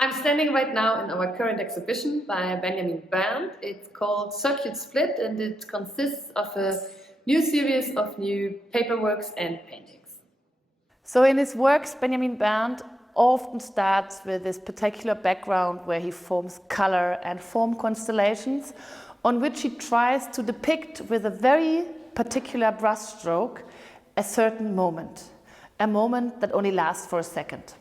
I'm standing right now in our current exhibition by Benjamin Bernt. It's called Spilt, and it consists of a new series of new paperworks and paintings. So in his works, Benjamin Bernt often starts with this particular background where he forms color and form constellations on which he tries to depict with a very particular brushstroke a certain moment, a moment that only lasts for a second.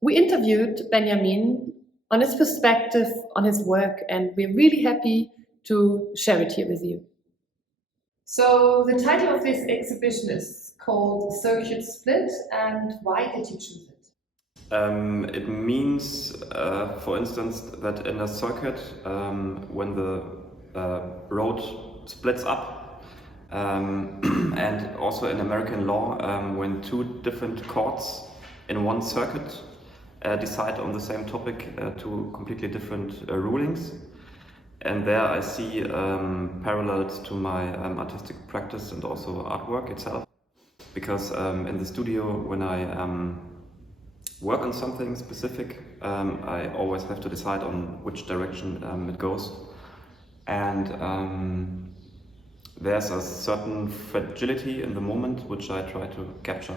We interviewed Benjamin on his perspective on his work, and we're really happy to share it here with you. So the title of this exhibition is called Spilt, and why did you choose it? It means, for instance, that in a circuit, when the road splits up, and also in American law, when two different courts in one circuit decide on the same topic, two completely different rulings. And there I see parallels to my artistic practice and also artwork itself. Because in the studio, when I work on something specific, I always have to decide on which direction it goes. And there's a certain fragility in the moment which I try to capture.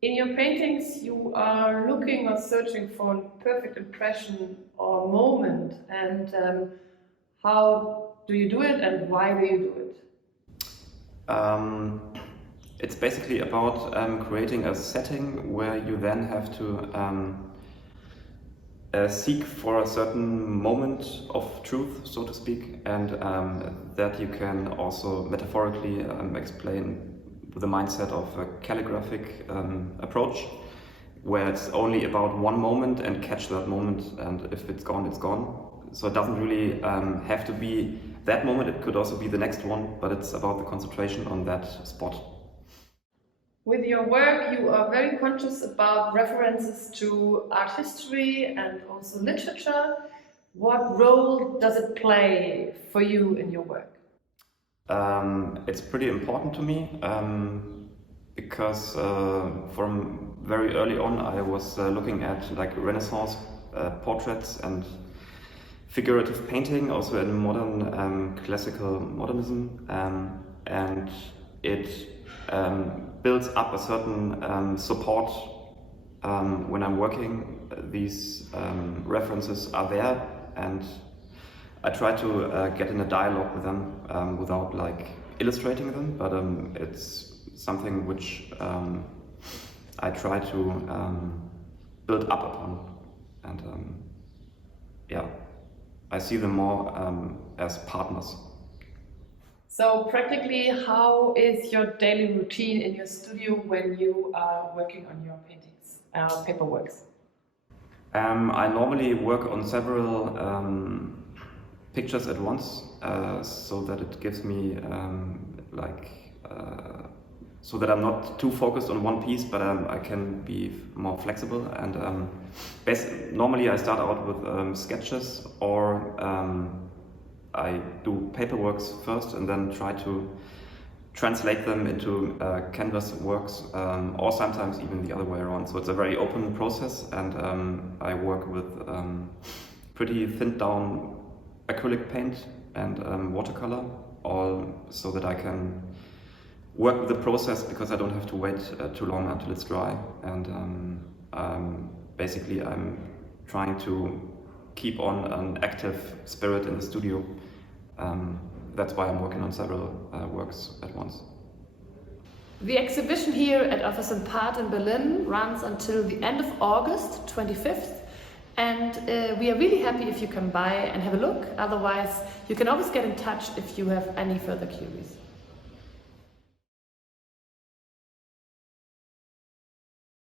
In your paintings, you are looking or searching for a perfect impression or moment. And how do you do it, and why do you do it? It's basically about creating a setting where you then have to seek for a certain moment of truth, so to speak, and that you can also metaphorically explain with the mindset of a calligraphic approach, where it's only about one moment and catch that moment, and if it's gone, it's gone. So it doesn't really have to be that moment, it could also be the next one, but it's about the concentration on that spot. With your work, you are very conscious about references to art history and also literature. What role does it play for you in your work? It's pretty important to me because from very early on I was looking at like Renaissance portraits and figurative painting, also in modern classical modernism, and it builds up a certain support when I'm working. These references are there, and I try to get in a dialogue with them without like illustrating them, but it's something which I try to build up upon, and yeah, I see them more as partners. So practically, how is your daily routine in your studio when you are working on your paintings, paperworks? I normally work on several pictures at once, so that it gives me so that I'm not too focused on one piece, but I can be more flexible. And normally I start out with sketches, or I do paperworks first and then try to translate them into canvas works, or sometimes even the other way around. So it's a very open process, and I work with pretty thinned down acrylic paint and watercolor, all so that I can work with the process, because I don't have to wait too long until it's dry. And basically I'm trying to keep on an active spirit in the studio. That's why I'm working on several works at once. The exhibition here at Office Impart in Berlin runs until the end of August 25th. And we are really happy if you can buy and have a look. Otherwise, you can always get in touch if you have any further queries.